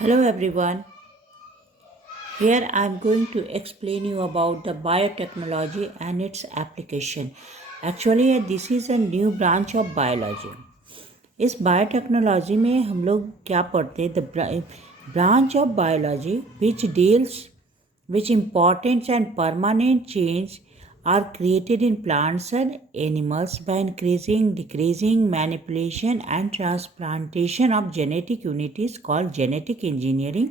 Hello everyone. Here I am going to explain you about the biotechnology and its application. Actually this is a new branch of biology. इस biotechnology में हम लोग क्या पढ़ते हैं? The branch of biology which deals which important and permanent change are created in plants and animals by increasing, decreasing, manipulation and transplantation of genetic units called genetic engineering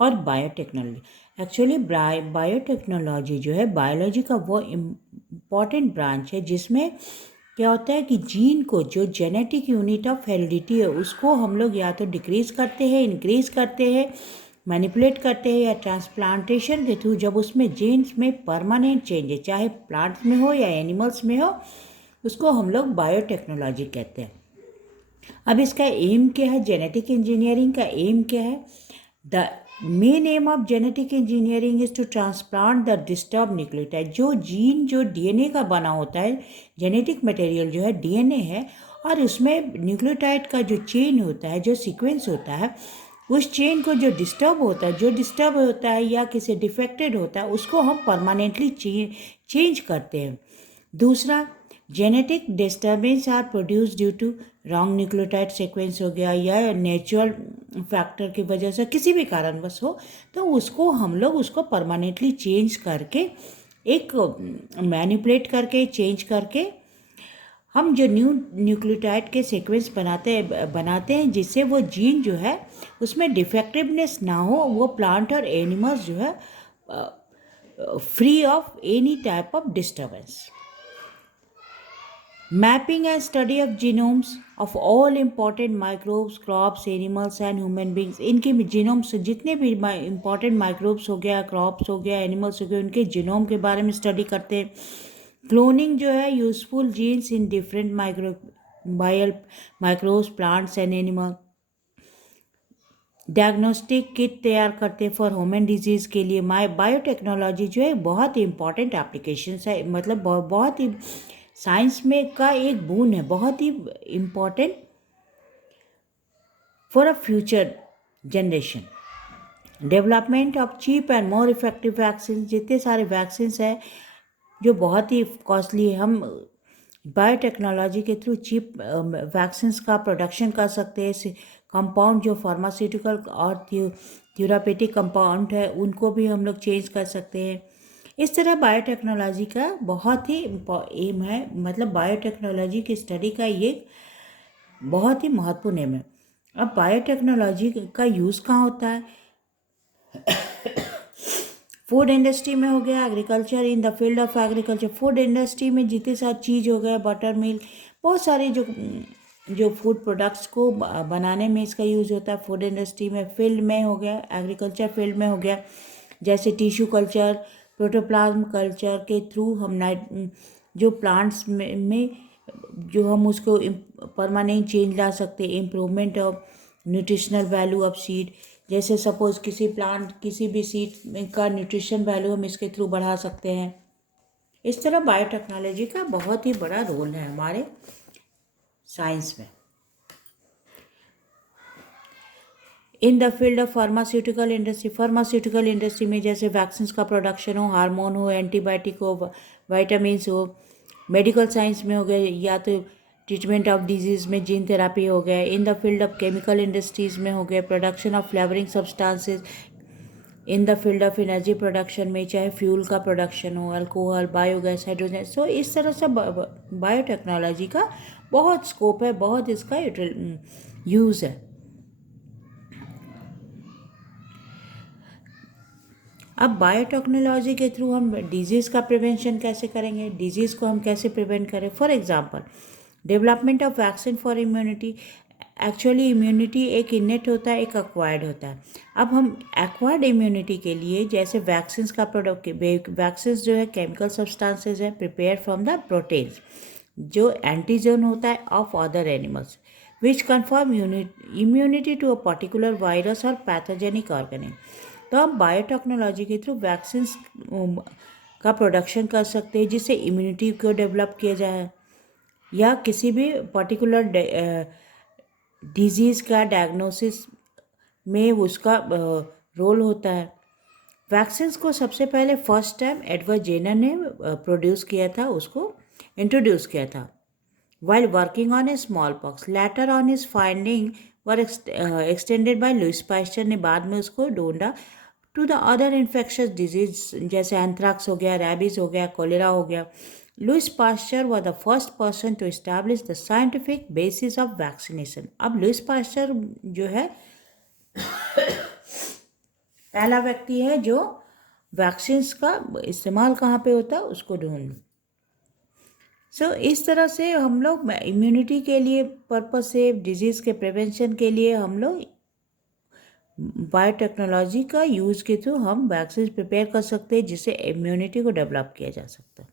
और biotechnology. Actually biotechnology जो है biology का वो important branch है जिसमें क्या होता है कि जीन को जो जेनेटिक यूनिट ऑफ हेरिडिटी है उसको हम लोग या तो डिक्रीज करते हैं, इंक्रीज करते हैं, मैनिपुलेट करते हैं या ट्रांसप्लांटेशन के थ्रू जब उसमें जीन्स में परमानेंट चेंज है, चाहे प्लांट्स में हो या एनिमल्स में हो, उसको हम लोग बायोटेक्नोलॉजी कहते हैं। अब इसका एम क्या है? जेनेटिक इंजीनियरिंग का एम क्या है? The main aim of genetic engineering is to transplant the disturb nucleotide. जो जीन जो डीएनए का बना होता है, जेनेटिक मटेरियल जो है डीएनए है, और उसमें न्यूक्लियोटाइड का जो चेन होता है, जो सीक्वेंस होता है, उस चेन को जो डिस्टर्ब होता है या किसी डिफेक्टेड होता है उसको हम परमानेंटली चेंज करते हैं। दूसरा, genetic disturbance are produce due to wrong nucleotide sequence हो गया या नेचुरल फैक्टर की वजह से किसी भी कारणवश हो, तो उसको हम लोग उसको परमानेंटली चेंज करके एक मैनिपुलेट करके चेंज करके हम जो न्यूक्लियोटाइड के सीक्वेंस बनाते हैं जिससे वो जीन जो है उसमें डिफेक्टिवनेस ना हो, वो प्लांट और एनिमल्स जो है free of any type of disturbance. Mapping and study of genomes of all important microbes, crops, animals and human beings। इनके जीनोम्स जितने भी important microbes हो गया, crops हो गया, animals हो गया, उनके जीनोम के बारे में स्टडी करते हैं। क्लोनिंग जो है useful genes in different microbes, plants and animal. Diagnostic kit तैयार करते हैं फॉर ह्यूमन डिजीज़ के लिए। बायोटेक्नोलॉजी जो है बहुत ही इंपॉर्टेंट एप्लीकेशन है, मतलब बहुत ही साइंस में का एक बून है, बहुत ही important for a future generation. Development of cheap and more effective vaccine. जितने सारे वैक्सीन है जो बहुत ही कॉस्टली है, हम बायोटेक्नोलॉजी के थ्रू चीप वैक्सीन्स का प्रोडक्शन कर सकते हैं। कंपाउंड जो फार्मास्यूटिकल और थेरापेटिक कंपाउंड है उनको भी हम लोग चेंज कर सकते हैं। इस तरह बायोटेक्नोलॉजी का बहुत ही एम है, मतलब बायोटेक्नोलॉजी की स्टडी का ये बहुत ही महत्वपूर्ण एम है। अब बायोटेक्नोलॉजी का यूज़ कहाँ होता है? फूड इंडस्ट्री में हो गया, agriculture, in the field of agriculture. Food industry में जितने सारी चीज़ हो गया, बटर मिल्क, बहुत सारे जो फूड प्रोडक्ट्स को बनाने में इसका यूज़ होता है। फूड इंडस्ट्री में, फील्ड में हो गया, एग्रीकल्चर फील्ड में हो गया, जैसे टिश्यू कल्चर, प्रोटोप्लाज्म कल्चर के थ्रू हम जो प्लांट्स में जो हम उसको परमानेंट चेंज ला सकते हैं। Improvement of nutritional value of seed, जैसे सपोज किसी प्लांट, किसी भी सीड का न्यूट्रिशन वैल्यू हम इसके थ्रू बढ़ा सकते हैं। इस तरह बायोटेक्नोलॉजी का बहुत ही बड़ा रोल है हमारे साइंस में। In the field of pharmaceutical industry में जैसे वैक्सीन का प्रोडक्शन हो, हार्मोन हो, एंटीबायोटिक हो, वाइटामिन्स हो। मेडिकल साइंस में हो गया या तो ट्रीटमेंट ऑफ डिजीज़ में जीन थेरापी हो गया। In the field of chemical industries में हो गया production of flavouring substances. In the field of energy production में चाहे फ्यूल का प्रोडक्शन हो, अल्कोहल, बायोगैस, हाइड्रोजन। सो इस तरह से बायोटेक्नोलॉजी का बहुत स्कोप है, बहुत इसका यूज़ है। अब बायोटेक्नोलॉजी के थ्रू हम डिजीज़ का प्रिवेंशन कैसे करेंगे? डिजीज़ को हम कैसे प्रिवेंट करें? For example, development of vaccine for immunity. Actually immunity एक इनेट होता है, एक एक्वायर्ड होता है। अब हम एक्वायर्ड इम्यूनिटी के लिए जैसे वैक्सीन का प्रोडक्ट, वैक्सीन जो है केमिकल सब्सटेंसेज है प्रिपेयर फ्रॉम द प्रोटीन्स जो एंटीजन होता है of other animals which confirm immunity to a particular virus और पैथोजेनिक ऑर्गेनिज्म। तो हम बायोटेक्नोलॉजी के थ्रू वैक्सीन का प्रोडक्शन कर सकते हैं जिससे इम्यूनिटी को डेवलप किया जाए या किसी भी पर्टिकुलर डिजीज़ का डायग्नोसिस में उसका रोल होता है। वैक्सीन्स को सबसे पहले फर्स्ट टाइम एडवर्ड जेनर ने प्रोड्यूस किया था, उसको इंट्रोड्यूस किया था while working on a smallpox. Later on his finding were extended by Louis Pasteur ने बाद में उसको ढूंढा to the other infectious disease, जैसे एंथ्रैक्स हो गया, रैबीज हो गया, कोलेरा हो गया। Louis Pasteur was the first person to establish the scientific basis of vaccination. अब लुइस पास्चर जो है पहला व्यक्ति है जो वैक्सीन्स का इस्तेमाल कहाँ पे होता है उसको ढूंढ। इस तरह से हम लोग इम्यूनिटी के लिए पर्पस से, डिजीज़ के प्रिवेंशन के लिए हम लोग बायोटेक्नोलॉजी का यूज़ के थ्रू हम वैक्सीन प्रिपेयर कर सकते हैं, जिससे इम्यूनिटी को डेवलप किया जा सकता है।